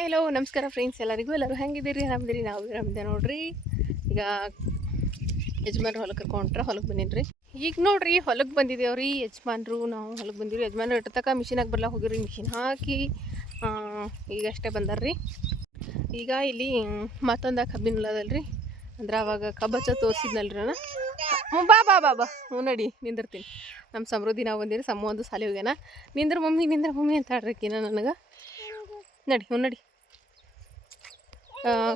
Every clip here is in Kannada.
ಹಾಯ್ ಹಲೋ ನಮಸ್ಕಾರ ಫ್ರೆಂಡ್ಸ್, ಎಲ್ಲರೂ ಹೆಂಗಿದ್ದೀರಿ? ಆರಾಮಿದ್ದೀರಿ? ನಾವು ಆರಾಮಿದ್ದೆ ನೋಡ್ರಿ. ಈಗ ಯಜಮಾನ್ರು ಹೊಲಕ್ಕೆ ಕರ್ಕೊಂಡ್ರೆ ಹೊಲಕ್ಕೆ ಬಂದಿನ್ರಿ. ಈಗ ನೋಡ್ರಿ ಹೊಲಕ್ಕೆ ಬಂದಿದ್ದೇವ್ರಿ. ಯಜಮಾನ್ರು ನಾವು ಹೊಲಕ್ಕೆ ಬಂದಿವ್ರಿ. ಯಜಮಾನ್ರು ಇಟ್ಟತಕ್ಕ ಮಿಷಿನಾಗ ಬರ್ಲಾಕ ಹೋಗಿರಿ. ಮಿಷಿನ್ ಹಾಕಿ ಈಗಷ್ಟೇ ಬಂದಾರ್ರಿ. ಈಗ ಇಲ್ಲಿ ಮತ್ತೊಂದು ಕಬ್ಬಿನ ಹೊಲದಲ್ರಿ, ಅಂದ್ರೆ ಅವಾಗ ಕಬ್ಬಚ್ಚ ತೋರಿಸಿದ್ನಲ್ರಿ ನಾನು. ಬಾ ಬಾ ಬಾ ಬಾ ಹ್ಞೂ ನಡಿ ನಿಂದಿರ್ತೀನಿ. ನಮ್ಮ ಸಮೃದ್ಧಿ ನಾವು ಬಂದಿರಿ. ಸಮ್ಮ ಒಂದು ಸಾಲಿ ಹೋಗ್ಯಾನ. ನಿಂದ್ರ ಮಮ್ಮಿ ಅಂತ ಆಡ್ರಿಕಿನ ನನಗೆ. ನಡಿ ಹ್ಞೂ ನಡಿ.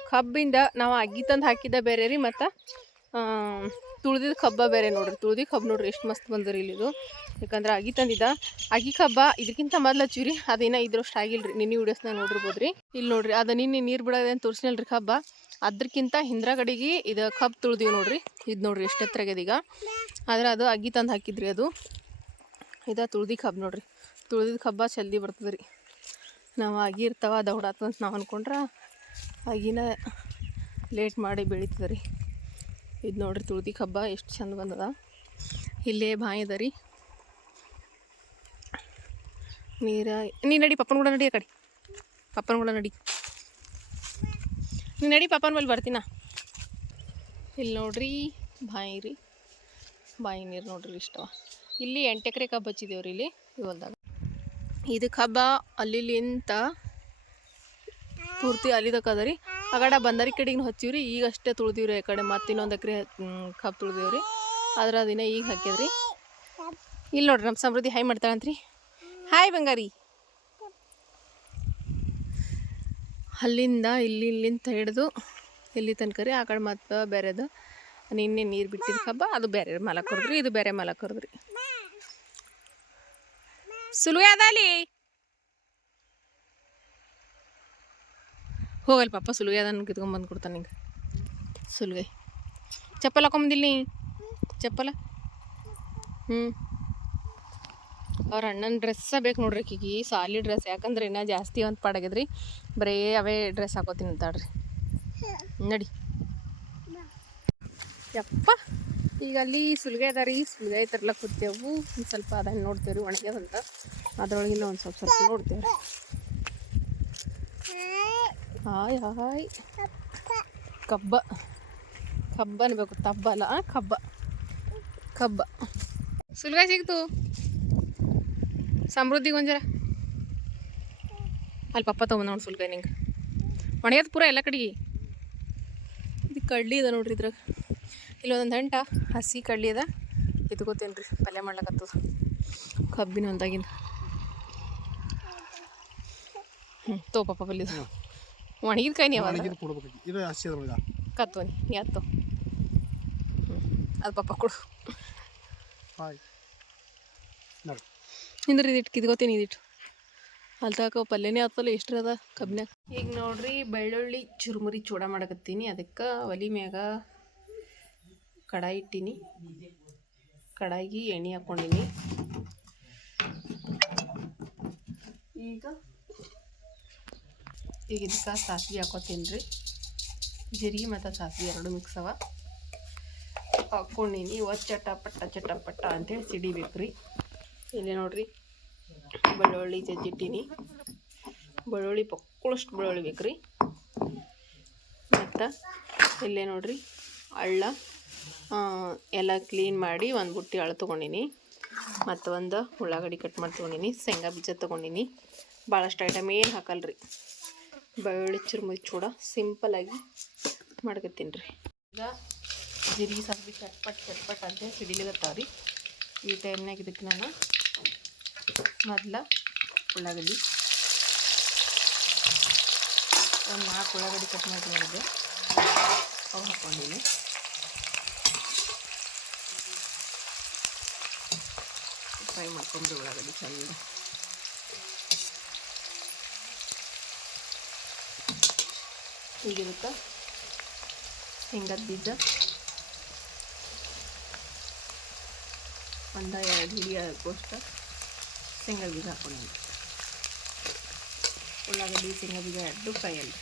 ಕಬ್ಬಿಂದ ನಾವು ಅಗ್ಗಿ ತಂದು ಹಾಕಿದ್ದ ಬೇರೆ ರೀ, ಮತ್ತು ತುಳ್ದಿದ್ದು ಕಬ್ಬ ಬೇರೆ ನೋಡ್ರಿ. ತುಳ್ದಿದ್ದು ಕಬ್ಬು ನೋಡ್ರಿ ಎಷ್ಟು ಮಸ್ತ್ ಬಂದ್ರಿ ಇಲ್ಲಿದು. ಯಾಕಂದ್ರೆ ಅಗಿ ತಂದಿದ್ದ ಅಗಿ ಕಬ್ಬ ಇದಕ್ಕಿಂತ ಮೊದಲು ಹಚ್ಚಿವ್ರಿ. ಅದೇನೋ ಇದ್ರಷ್ಟು ಆಗಿಲ್ಲ ರೀ. ನಿನ್ನೆ ವಿಡಿಯೋಸ್ನಾಗ ನೋಡಿರ್ಬೋದು ರೀ. ಇಲ್ಲಿ ನೋಡ್ರಿ, ಅದು ನಿನ್ನೆ ನೀರು ಬಿಡೋದು ಅಂತ ತೋರಿಸಿನಲ್ರಿ ಕಬ್ಬ. ಅದ್ರಕ್ಕಿಂತ ಹಿಂದ್ರಗಡೆಗೆ ಇದು ಕಬ್ಬು ತುಳ್ದೀವಿ ನೋಡ್ರಿ. ಇದು ನೋಡ್ರಿ ಎಷ್ಟು ಎತ್ತರಾಗ್ಯದ ಈಗ. ಆದ್ರೆ ಅದು ಅಗ್ಗಿ ತಂದು ಹಾಕಿದ್ರಿ. ಅದು ಇದು ತುಳ್ದಿ ಕಬ್ಬು ನೋಡ್ರಿ. ತುಳ್ದಿದ್ದು ಕಬ್ಬ ಜಲ್ದಿ ಬರ್ತದೆ ರೀ. ನಾವು ಅಗಿ ಇರ್ತಾವ ದೌಡಾತಂತ ನಾವು ಅಂದ್ಕೊಂಡ್ರೆ ಅಗಿನ ಲೇಟ್ ಮಾಡಿ ಬೆಳೀತದೆ ರೀ. ಇದು ನೋಡ್ರಿ ತುಳ್ದಿ ಕಬ್ಬ ಎಷ್ಟು ಚಂದ ಬಂದದ. ಇಲ್ಲೇ ಬಾಯಿ ಅದ ರೀ. ನೀ ನಡಿ ಪಪ್ಪನ ಕೂಡ ನಡಿ. ಆ ಕಡೆ ಪಪ್ಪನ ಕೂಡ ನಡಿ. ನೀ ನಡಿ, ಪಪ್ಪನ ಮೇಲೆ ಬರ್ತೀನ. ಇಲ್ಲಿ ನೋಡ್ರಿ ಬಾಯಿ ರೀ. ಬಾಯಿ ನೀರು ನೋಡ್ರಿ ಇಷ್ಟವ. ಇಲ್ಲಿ 8 ಎಕರೆ ಕಬ್ಬು ಹಚ್ಚಿದೇವ್ರಿ ಇಲ್ಲಿ ಈ ಹೊಲ್ದಾಗ. ಇದು ಕಬ್ಬ ಅಲ್ಲಿಂತ ಪೂರ್ತಿ ಅಲ್ಲಿದಕ್ಕದ ರೀ. ಆ ಕಡೆ ಬಂದಾರಿ ಕಡೆಗೆ ಹಚ್ಚಿವ್ರಿ. ಈಗ ಅಷ್ಟೇ ತುಳ್ದೀವ್ರಿ. ಆ ಕಡೆ ಮತ್ತೆ ಇನ್ನೊಂದು ಎಕರೆ ಕಬ್ಬು ತುಳ್ದೇವ್ರಿ. ಆದ್ರೆ ಅದನ್ನ ಈಗ ಹಾಕ್ಯದ್ರಿ. ಇಲ್ಲಿ ನೋಡ್ರಿ ನಮ್ಮ ಸಮೃದ್ಧಿ ಹಾಯ್ ಮಾಡ್ತಾಳಂತ್ರಿ. ಹಾಯ್ ಬಂಗಾರಿ. ಅಲ್ಲಿಂದ ಇಲ್ಲಿಂದ ಹಿಡಿದು ಇಲ್ಲಿ ತನಕ ರೀ. ಆ ಕಡೆ ಮತ್ತು ಬೇರೆದು ನಿನ್ನೆ ನೀರು ಬಿಟ್ಟಿದ್ದು ಕಬ್ಬ ಅದು ಬೇರೆ ಮಲ ಕೊರದ್ರಿ. ಇದು ಬೇರೆ ಮಲ ಕೊರದ್ರಿ. ಸುಲುವೆ ಅದಲ್ಲಿ ಹೋಗಲ್ಲ ಪಾಪ. ಸುಲುವೆ ಅದನ್ನು ಕಿತ್ಕೊಂಡ್ಬಂದು ಕೊಡ್ತಾನೆ ನಿಂಗೆ. ಸುಲುವೆ ಚಪ್ಪಲ್ ಹಾಕೊಂಬಂದಿಲ್ಲ ನೀ. ಚಪ್ಪಲ ಅವ್ರ ಅಣ್ಣನ ಡ್ರೆಸ್ಸ ಬೇಕು ನೋಡ್ರಿ ಆಕಿಗೆ. ಸಾಲಿ ಡ್ರೆಸ್. ಯಾಕಂದ್ರೆ ಇನ್ನೂ ಜಾಸ್ತಿ ಒಂದು ಪಾಡಾಗ್ಯದ್ರಿ. ಬರೀ ಅವೇ ಡ್ರೆಸ್ ಹಾಕೋತೀನಿ ಅಂತಾಳ್ರಿ. ನಡಿ ಯಪ್ಪ. ಈಗ ಅಲ್ಲಿ ಸುಲ್ಗೆ ಅದ ರೀ. ಸುಲ್ಗೆ ತರ್ಲಕ್ಕೆ ಕೂತೇವು. ಒಂದು ಸ್ವಲ್ಪ ಅದನ್ನು ನೋಡ್ತೇವೆ ರೀ ಒಣಗ್ಯದಂತ. ಅದ್ರೊಳಗಿಲ್ಲ ಒಂದು ಸ್ವಲ್ಪ ನೋಡ್ತೇವೆ ರೀ. Hi hi. ಕಬ್ಬ ಅನ್ಬೇಕು, ತಬ್ಬ ಅಲ್ಲ. ಕಬ್ಬ ಸುಲ್ಗೆ ಸಿಗ್ತು ಸಮೃದ್ಧಿಗೆ ಒಂಜರ. ಅಲ್ಲಿ ಪಪ್ಪ ತೊಗೊಂಡು ನೋಡಿ ಸುಲ್ಗೆ ನಿಂಗೆ. ಒಣಗ್ಯದ ಪೂರ ಎಲ್ಲ ಕಡೆಗೆ. ಇದು ಕಡ್ಲಿ ಅದ ನೋಡ್ರಿ ಇದ್ರಾಗ. ಇಲ್ಲೊಂದು ಗಂಟ ಹಸಿ ಕಡ್ಲಿ ಅದ. ಇದ್ಕೋತೇನೆ ರೀ ಪಲ್ಯ ಮಾಡ್ಲಕತ್ತದ ಕಬ್ಬಿನ ಹೊಲ್ದಾಗಿಂದ. ತೋ ಪಪ್ಪ ಪಲ್ಯದ ಒಣಗಿದ ಕೈ ನೀವು ಕತ್ತೋನಿ ಯಾತ್ತೋ. ಅದು ಪಪ್ಪ ಕೊಡು. ನಿಂದ್ರಿ ಇದಿಟ್ಟು ಕಿದ್ಕೋತೀನಿ. ಇದಿಟ್ಟು ಅಲ್ಲಿ ತಗೋ ಪಲ್ಯನೇ ಆಗ್ತಲ್ಲ. ಎಷ್ಟ್ರ ಅದ ಕಬ್ಬಿನಾಗ. ಈಗ ನೋಡ್ರಿ ಬೆಳ್ಳುಳ್ಳಿ ಚುರುಮುರಿ ಚೂಡ ಮಾಡಕತ್ತೀನಿ. ಅದಕ್ಕೆ ಒಲಿ ಮ್ಯಾಗ ಕಡಾಯಿ ಇಟ್ಟೀನಿ. ಕಡಾಯಿಗೆ ಎಣ್ಣೆ ಹಾಕ್ಕೊಂಡಿನಿ. ಈಗ ಇದಕ್ಕೆ ಸಾಸಿವೆ ಹಾಕೋತೀನಿ ರೀ. ಜೀರಿಗೆ ಮತ್ತು ಸಾಸಿವೆ ಎರಡು ಮಿಕ್ಸ್ ಅವ ಹಾಕ್ಕೊಂಡಿನಿ. ಚಟಪಟ್ಟ ಅಂತೇಳಿ ಸಿಡಿಬೇಕು ರೀ. ಇಲ್ಲಿ ನೋಡ್ರಿ ಬೆಳ್ಳುಳ್ಳಿ ಜಜ್ಜಿಟ್ಟೀನಿ. ಬೆಳ್ಳುಳ್ಳಿ ಪಕ್ಕಳಷ್ಟು ಬೆಳ್ಳುಳ್ಳಿ ಬೇಕು ರೀ. ಮತ್ತು ಇಲ್ಲೇ ನೋಡ್ರಿ ಅಳ್ಳ ಎಲ್ಲ ಕ್ಲೀನ್ ಮಾಡಿ ಒಂದು ಬುಟ್ಟಿ ಅಳು ತೊಗೊಂಡಿನಿ. ಮತ್ತು ಒಂದು ಉಳ್ಳಾಗಡ್ಡಿ ಕಟ್ ಮಾಡಿ ತೊಗೊಂಡಿನಿ. ಶೇಂಗಾ ಬೀಜ ತೊಗೊಂಡಿನಿ. ಭಾಳಷ್ಟು ಐಟಮ್ ಏನು ಹಾಕಲ್ರಿ. ಬೆಳ್ಳುಳ್ಳಿ ಚುರುಮುರಿ ಚೂಡ ಸಿಂಪಲ್ಲಾಗಿ ಮಾಡ್ಕೊತೀನಿ ರೀ. ಈಗ ಜೀರಿಗೆ ಸಾಸಿವೆ ಚಟ್ಪಟ್ ಅಂತೇಳಿ ಸಿಡಿಲಿಗತ್ತಾವ ರೀ. ಈ ಟೈಮ್ನಾಗ ಇದಕ್ಕೆ ನಾನು ಮೊದಲ ಉಳ್ಳಾಗಡ್ಡಿ ಒಂದು 4 ಉಳ್ಳಾಗಡ್ಡಿ ಕಟ್ ಮಾಡ್ಕೊಂಡಿದ್ದೆ. ಅವು ಹಾಕ್ಕೊಂಡಿನಿ. ಫ್ರೈ ಮಾಡ್ಕೊಂಡ್ರಿ ಉಳ್ಳಾಗಡ್ಡಿ ಚಂದ. ಈಗ ಇದಕ್ಕೆ ಶೇಂಗದ ಬೀಜ ಒಂದು 2 ಹಿಡಿ ಆಗೋಷ್ಟು ಶೇಂಗಾ ಬೀಜ ಹಾಕ್ಕೊಂಡಿನಿ. ಉಳ್ಳಾಗಡ್ಡಿ ಶೇಂಗಾ ಬೀಜ ಎರಡು ಫ್ರೈ ಅಲ್ಲ.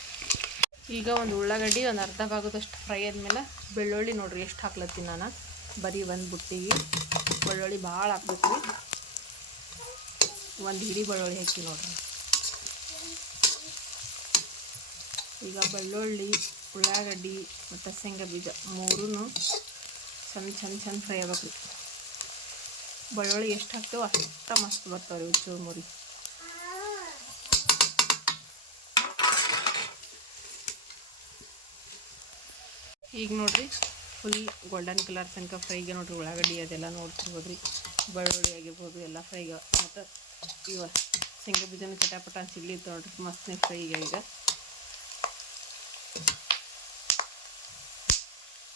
ಈಗ ಒಂದು ಉಳ್ಳಾಗಡ್ಡಿ ಒಂದು ಅರ್ಧ ಭಾಗದಷ್ಟು ಫ್ರೈ ಆದಮೇಲೆ ಬೆಳ್ಳುಳ್ಳಿ ನೋಡ್ರಿ ಎಷ್ಟು ಹಾಕ್ಲತ್ತೀನಿ ನಾನು. ಬರೀ ಒಂದು ಬುಟ್ಟಿಗೆ ಬೆಳ್ಳುಳ್ಳಿ ಭಾಳ ಹಾಕ್ಬೇಕು ರೀ. ಒಂದು ಹಿಡಿ ಬೆಳ್ಳುಳ್ಳಿ ಹಾಕಿ ನೋಡ್ರಿ. ಈಗ ಬೆಳ್ಳುಳ್ಳಿ, ಉಳ್ಳಾಗಡ್ಡಿ ಮತ್ತು ಶೇಂಗಾ ಬೀಜ ಮೂರೂ ಚಂದ ಫ್ರೈ ಆಗ್ಬೇಕು ರೀ. ಬೆಳ್ಳುಳ್ಳಿ ಎಷ್ಟು ಹಾಕ್ತೇವೆ ಅಷ್ಟು ಮಸ್ತ್ ಬರ್ತಾವೆ ರೀ ಚುರುಮುರಿ. ಈಗ ನೋಡಿರಿ ಫುಲ್ ಗೋಲ್ಡನ್ ಕಲರ್ ತನಕ ಫ್ರೈಗೆ ನೋಡಿರಿ ಉಳ್ಳಾಗಡ್ಡಿ ಅದೆಲ್ಲ ನೋಡ್ತಿರ್ಬೋದ್ರಿ. ಬೆಳ್ಳುಳ್ಳಿ ಆಗಿರ್ಬೋದು ಎಲ್ಲ ಫ್ರೈಗೆ. ಮತ್ತು ಇವ ಶೇಂಗಾ ಬೀಜನೂ ಚಟಾಪಟ ಸಿಗ್ಲಿತ್ತು ನೋಡ್ರಿ, ಮಸ್ತ್ನೇ ಫ್ರೈಗೆ.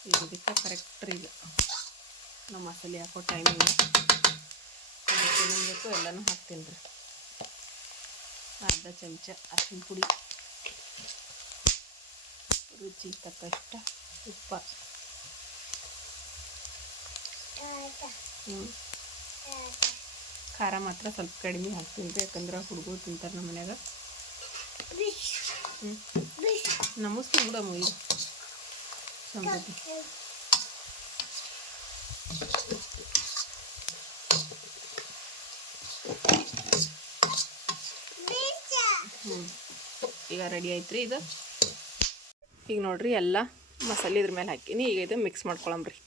ಈಗ ಇದಕ್ಕೆ ಕರೆಕ್ಟ್ ರೀ ಈಗ ನಾವು ಮಸಾಲೆ ಹಾಕೋ ಟೈಮಿಗೆ ಏನೇನು ಬೇಕು ಎಲ್ಲನೂ ಹಾಕ್ತೀನಿ ರೀ. ಅರ್ಧ ಚಮಚ ಅರಿಶಿನ ಪುಡಿ, ರುಚಿ ತಕ್ಕಷ್ಟ ಉಪ್ಪ, ಖಾರ ಮಾತ್ರ ಸ್ವಲ್ಪ ಕಡಿಮೆ ಹಾಕ್ತೀನಿ ರೀ, ಯಾಕಂದ್ರೆ ಹುಡುಗರು ತಿಂತಾರೆ ನಮ್ಮ ಮನ್ಯಾಗ. ನಮಸ್ತೆ ಬಿಡಮ್ಮ ಈಗ ಸಂಪತಿ. ಈಗ ರೆಡಿ ಆಯ್ತು ರೀ ಇದು. ಈಗ ನೋಡ್ರಿ ಎಲ್ಲ ಮಸಾಲೆ ಇದ್ರ ಮೇಲೆ ಹಾಕೀನಿ. ಈಗ ಇದು ಮಿಕ್ಸ್ ಮಾಡ್ಕೊಳಮ್ರಿ.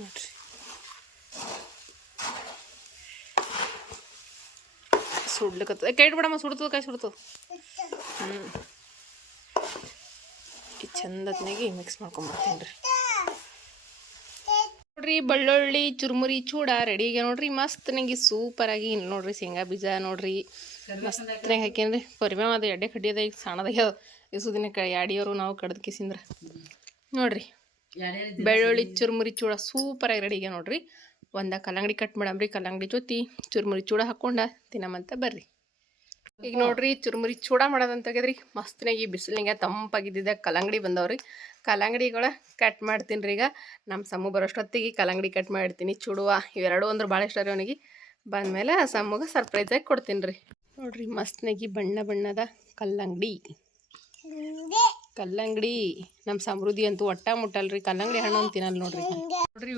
ನೋಡ್ರಿ ಸುಡ್ಲಿಕ್ಕತ್ತದ. ಕೈ ಇಟ್ಬಿಡಮ್ಮ, ಸುಡ್ತದ, ಕೈ ಸುಡ್ತದ. ಈ ಚಂದತ್ನಾಗಿ ಮಿಕ್ಸ್ ಮಾಡ್ಕೊಂಬರ್ತೀನಿ ರೀ. ನೋಡ್ರಿ ಬೆಳ್ಳುಳ್ಳಿ ಚುರುಮುರಿ ಚೂಡ ರೆಡಿ ಈಗ ನೋಡ್ರಿ. ಮಸ್ತ್ನಾಗಿ ಸೂಪರಾಗಿ. ಇಲ್ಲಿ ನೋಡ್ರಿ ಶೇಂಗಾ ಬೀಜ ನೋಡ್ರಿ ಮಸ್ತ್ನಾಗ ಹಾಕೇನ್ರಿ. ಪರಿಮಾಣ ಅದು ಎಡ್ಡೆ ಕಡ್ಡಿ ಅದ. ಈಗ ಸಣ್ಣದಾಗ ಇಸು ದಿನ ಯಾಡಿಯವರು ನಾವು ಕಡ್ದು ಕಿಸಿಂದ್ರ ನೋಡ್ರಿ ಬೆಳ್ಳುಳ್ಳಿ ಚುರುಮುರಿ ಚೂಡ ಸೂಪರಾಗಿ ರೆಡಿ ಈಗ ನೋಡ್ರಿ. ಒಂದ ಕಲ್ಲಂಗಡಿ ಕಟ್ ಮಾಡಮ್ರಿ. ಕಲ್ಲಂಗಡಿ ಜೊತೆ ಚುರುಮುರಿ ಚೂಡ ಹಾಕ್ಕೊಂಡ ತಿನ್ನಮಂತ ಬರ್ರಿ. ಈಗ ನೋಡ್ರಿ ಚುರುಮುರಿ ಚೂಡ ಮಾಡೋದಂತಾಗ್ಯದ್ರಿ. ಮಸ್ತ್ನಾಗಿ ಬಿಸಿಲಿನಾಗ ತಂಪಾಗಿದ್ದಿದ್ದ ಕಲ್ಲಂಗಡಿ ಬಂದವ್ರಿ. ಕಲ್ಲಂಗಡಿಗಳ ಕಟ್ ಮಾಡ್ತೀನಿ ರೀ. ಈಗ ನಮ್ಮ ಸಮ್ಮು ಬರೋಷ್ಟೊತ್ತಿಗೆ ಕಲ್ಲಂಗಡಿ ಕಟ್ ಮಾಡಿರ್ತೀನಿ. ಚೂಡುವ ಇವೆರಡು ಅಂದ್ರೆ ಭಾಳ ಇಷ್ಟ ರೀ ಅವನಿಗೆ. ಬಂದಮೇಲೆ ಸಮ್ಮಗೆ ಸರ್ಪ್ರೈಸಾಗಿ ಕೊಡ್ತೀನಿ ರೀ. ನೋಡ್ರಿ ಮಸ್ತ್ನಾಗಿ ಬಣ್ಣದ ಕಲ್ಲಂಗಡಿ ನಮ್ಮ ಸಮೃದ್ಧಿ ಅಂತೂ ಒಟ್ಟ ಮುಟ್ಟಲ್ರಿ. ಕಲ್ಲಂಗಡಿ ಹಣ್ಣು ಅಂತ ತಿನ್ನಲ್ಲ ನೋಡ್ರಿ.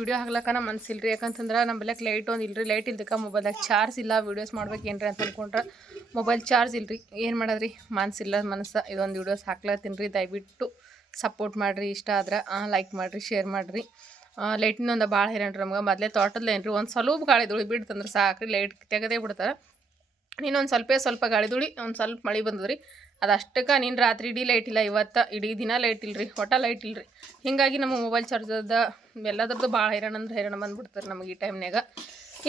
ವಿಡಿಯೋ ಹಾಕ್ಲಕ್ಕ ನಮ್ಮ ಮನ್ಸಿಲ್ರಿ. ಯಾಕಂತಂದ್ರೆ ನಮ್ಮ ಬಲ್ಯಾಕ ಲೈಟ್ ಒಂದು ಇಲ್ರಿ. ಲೈಟ್ ಇಲ್ದಕ್ಕೆ ಮೊಬೈಲ್ದಾಗ ಚಾರ್ಜ್ ಇಲ್ಲ. ವೀಡಿಯೋಸ್ ಮಾಡ್ಬೇಕೇನ್ರಿ ಅಂತ ಅಂದ್ಕೊಂಡ್ರೆ ಮೊಬೈಲ್ ಚಾರ್ಜ್ ಇಲ್ರಿ. ಏನು ಮಾಡೋದ್ರಿ, ಮನಸ್ಸಿಲ್ಲ. ಇದೊಂದು ವೀಡಿಯೋಸ್ ಹಾಕ್ಲತ್ತೀನಿ ರೀ. ದಯವಿಟ್ಟು ಸಪೋರ್ಟ್ ಮಾಡಿರಿ. ಇಷ್ಟ ಆದ್ರೆ ಲೈಕ್ ಮಾಡಿರಿ, ಶೇರ್ ಮಾಡಿರಿ. ಲೈಟಿನೊಂದು ಭಾಳ ಹೈರಾಣ್ರಿ ನಮ್ಗೆ. ಮೊದಲೇ ತೋಟದ್ಲೇನ್ರಿ ಒಂದು ಸ್ವಲ್ಪ ಗಾಳಿ ಧೂಳಿ ಬಿಡ್ತಂದ್ರೆ ಸಾಕ್ರಿ, ಲೈಟ್ ತೆಗದೇ ಬಿಡ್ತಾರೆ. ನೀನೊಂದು ಸ್ವಲ್ಪ ಗಾಳಿ ಧೂಳಿ ಒಂದು ಸ್ವಲ್ಪ ಮಳೆ ಬಂದದ್ರಿ. ಅದಷ್ಟಕ್ಕೆ ನೀನು ರಾತ್ರಿ ಇಡೀ ಲೈಟ್ ಇಲ್ಲ. ಇವತ್ತು ಇಡೀ ದಿನ ಲೈಟ್ ಇಲ್ಲರಿ, ಒಟ್ಟ ಲೈಟ್ ಇಲ್ಲರಿ. ಹೀಗಾಗಿ ನಮ್ಮ ಮೊಬೈಲ್ ಚಾರ್ಜದ ಎಲ್ಲದ್ರದ್ದು ಭಾಳ ಹೈರಾಣ ಬಂದುಬಿಡ್ತಾರೆ ನಮಗೆ ಈ ಟೈಮ್ನಾಗ.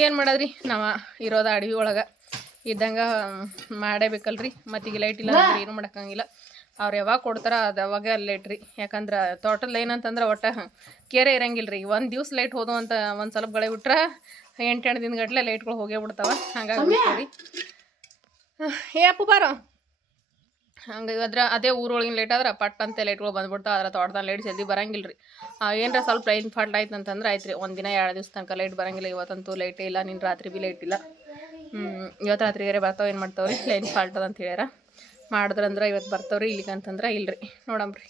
ಏನು ಮಾಡೋದ್ರಿ, ನಾವು ಇರೋದು ಅಡವಿ ಒಳಗೆ ಇದ್ದಂಗೆ ಮಾಡೇಬೇಕಲ್ರಿ. ಮತ್ತೀಗ ಲೈಟ್ ಇಲ್ಲ ಅಂದ್ರೆ ಏನೂ ಮಾಡೋಕ್ಕಾಗಿಲ್ಲ. ಅವ್ರು ಯಾವಾಗ ಕೊಡ್ತಾರ ಅದು ಅವಾಗ ಲೈಟ್ ರೀ. ಯಾಕಂದ್ರೆ ತೋಟದ ಏನಂತಂದ್ರೆ ಒಟ್ಟು ಕೇರೆ ಇರಂಗಿಲ್ಲ ರೀ. ಒಂದು ದಿವ್ಸ ಲೈಟ್ ಹೋದು ಅಂತ ಒಂದು ಸ್ವಲ್ಪ ಗಳೇ ಬಿಟ್ರೆ 8 ದಿನಗಟ್ಟಲೆ ಲೈಟ್ಗಳು ಹೋಗೇ ಬಿಡ್ತಾವೆ. ಹಂಗಾಗಿ ರೀ ಅಪ್ಪು ಬಾರೋ. ಹಂಗಾದ್ರೆ ಅದೇ ಊರೊಳಗಿನ ಲೈಟ್ ಆದ್ರೆ ಪಟ್ ಅಂತ ಲೈಟ್ಗಳು ಬಂದ್ಬಿಡ್ತಾವೆ. ಅದ್ರ ತೋಟದ ಲೈಟ್ ಜಲ್ದಿ ಬರಂಗಿಲ್ಲ ರೀ. ಏನರ ಸ್ವಲ್ಪ ಲೈನ್ ಫಾಲ್ಟ್ ಆಯ್ತು ಅಂತಂದ್ರೆ ಆಯ್ತು ರೀ. ಒಂದು ದಿನ 2 ದಿವಸ ತನಕ ಲೈಟ್ ಬರಂಗಿಲ್ಲ. ಇವತ್ತಂತೂ ಲೈಟೇ ಇಲ್ಲ. ನಿನ್ನ ರಾತ್ರಿ ಭೀ ಲೈಟ್ ಇಲ್ಲ. ಇವತ್ತು ರಾತ್ರಿ ಬೇರೆ ಬರ್ತಾವೆ. ಏನು ಮಾಡ್ತಾವೆ ರೀ, ಲೈನ್ ಫಾಲ್ಟ್ ಅದ ಅಂತ ಹೇಳ್ಯಾರ. ಮಾಡಿದ್ರಂದ್ರೆ ಇವತ್ತು ಬರ್ತಾವ್ರಿ. ಇಲ್ಲಿಗಂತಂದ್ರೆ ಇಲ್ರಿ. ನೋಡಮ್ರಿ.